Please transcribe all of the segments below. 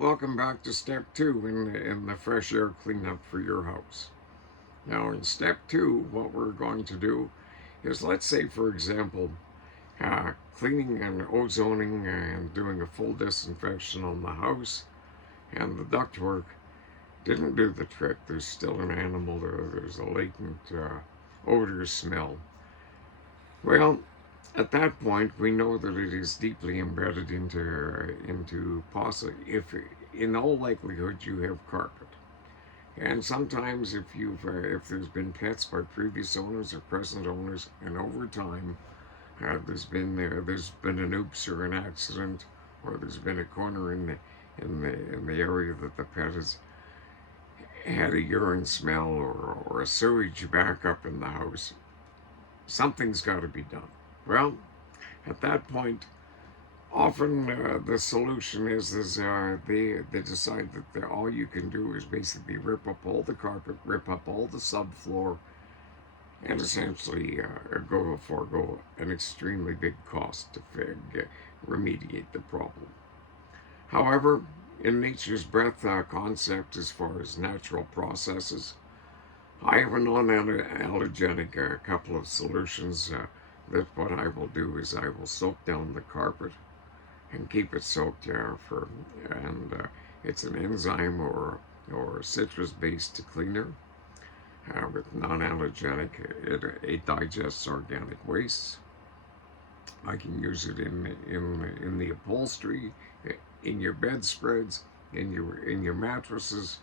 Welcome back to step two in the fresh air cleanup for your house. Now, in step two, what we're going to do is, let's say, for example, cleaning and ozoning and doing a full disinfection on the house, and the ductwork didn't do the trick. There's still an animal there, there's a latent odor smell. Well, at that point, we know that it is deeply embedded into possibly, if in all likelihood you have carpet. And sometimes, if there's been pets by previous owners or present owners, and over time there's been an oops or an accident, or there's been a corner in the area that the pet has had a urine smell or a sewage backup in the house, something's got to be done. Well, at that point, often the solution is they decide that all you can do is basically rip up all the carpet, rip up all the subfloor, and essentially forego an extremely big cost to remediate the problem. However, in nature's breath concept, as far as natural processes, I have a non-allergenic couple of solutions. That what I will do is I will soak down the carpet and keep it soaked and it's an enzyme or citrus-based cleaner with non-allergenic. It digests organic wastes. I can use it in the upholstery, in your bedspreads, in your mattresses,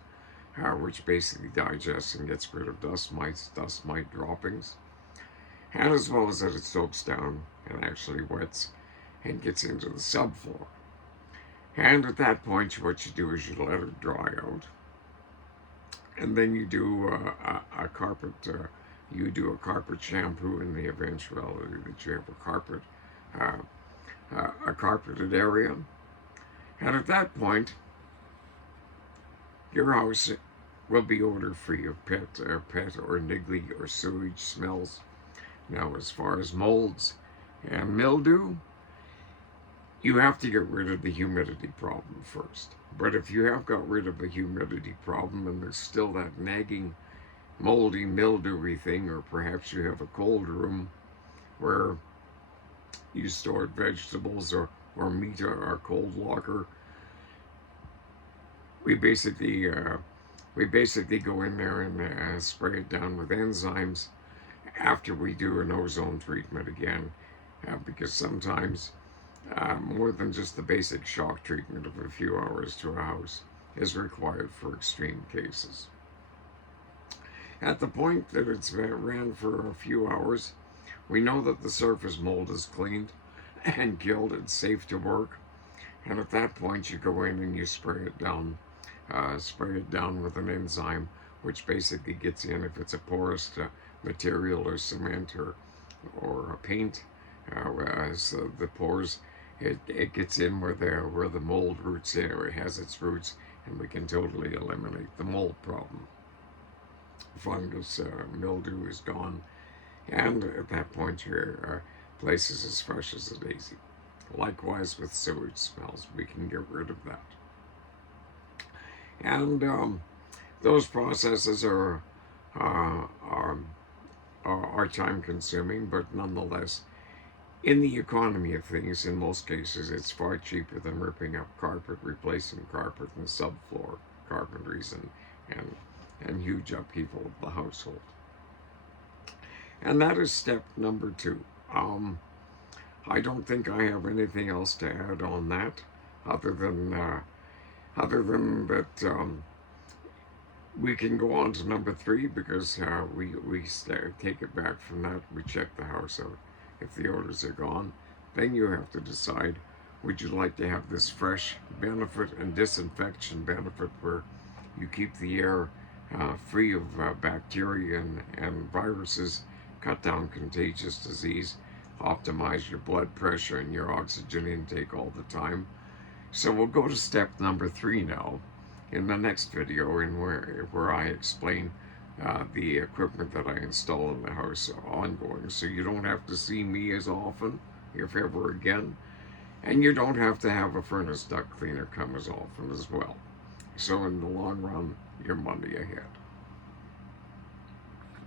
which basically digests and gets rid of dust mite droppings, and as well as that it soaks down and actually wets and gets into the subfloor. And at that point, what you do is you let it dry out, and then you do a carpet. You do a carpet shampoo in the eventuality that you have uh, a carpeted area. And at that point, your house will be odor free of pet or niggly or sewage smells. Now, as far as molds and mildew, you have to get rid of the humidity problem first. But if you have got rid of the humidity problem and there's still that nagging, moldy, mildewy thing, or perhaps you have a cold room where you stored vegetables or meat or cold locker, we basically go in there and spray it down with enzymes after we do an ozone treatment again, because sometimes more than just the basic shock treatment of a few hours to a house is required for extreme cases. At the point that it's ran for a few hours, we know that the surface mold is cleaned and killed. It's safe to work, and at that point you go in and you spray it down. Spray it down with an enzyme, which basically gets in if it's a porous material or cement or a paint. As the pores, it gets in where the mold roots in, or it has its roots, and we can totally eliminate the mold problem. Fungus, mildew is gone, and at that point your place is as fresh as a daisy. Likewise with sewage smells, we can get rid of that. And those processes uh, are, are time consuming, but nonetheless, in the economy of things, in most cases, it's far cheaper than ripping up carpet, replacing carpet and subfloor carpentries and huge upheaval of the household. And that is step number two. I don't think I have anything else to add on that, other than that we can go on to number three, because take it back from that. We check the house out. If the odors are gone, then you have to decide, would you like to have this fresh benefit and disinfection benefit where you keep the air free of bacteria and viruses, cut down contagious disease, optimize your blood pressure and your oxygen intake all the time. So we'll go to step number three now in the next video, where I explain the equipment that I install in the house ongoing, so you don't have to see me as often, if ever again. And you don't have to have a furnace duct cleaner come as often as well. So in the long run, you're money ahead.